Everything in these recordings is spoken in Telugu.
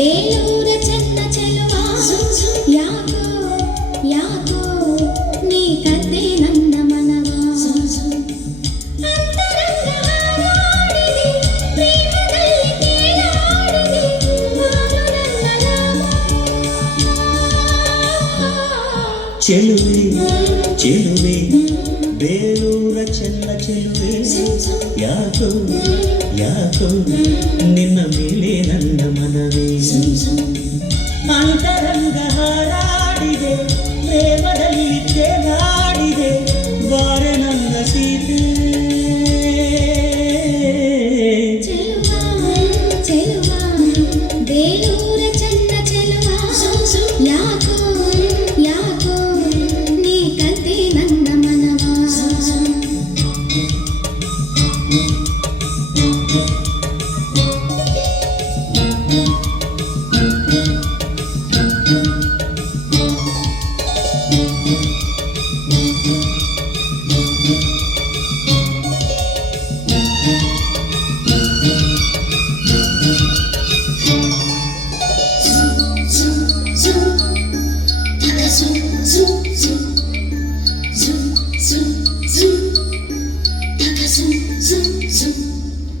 tem చెలువే చెలువే వేలూర చెల్ల చెలువే. యాతో యాతో నిన్న వేలే నన్న మనవే అంతరంగహారా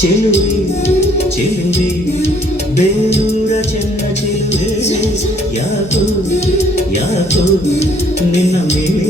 చెలురి చెలురి బేలూర చెన్న చెలురే యాకు యాకు నిన్న మేలే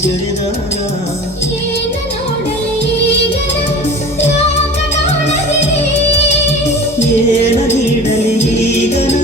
చెలిదానా ಏನ ನೀಡಲಿ ಈಗನು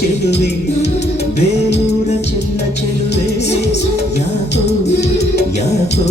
చెడువే వేలూర చిన్న చెలువే. యాతో యాతో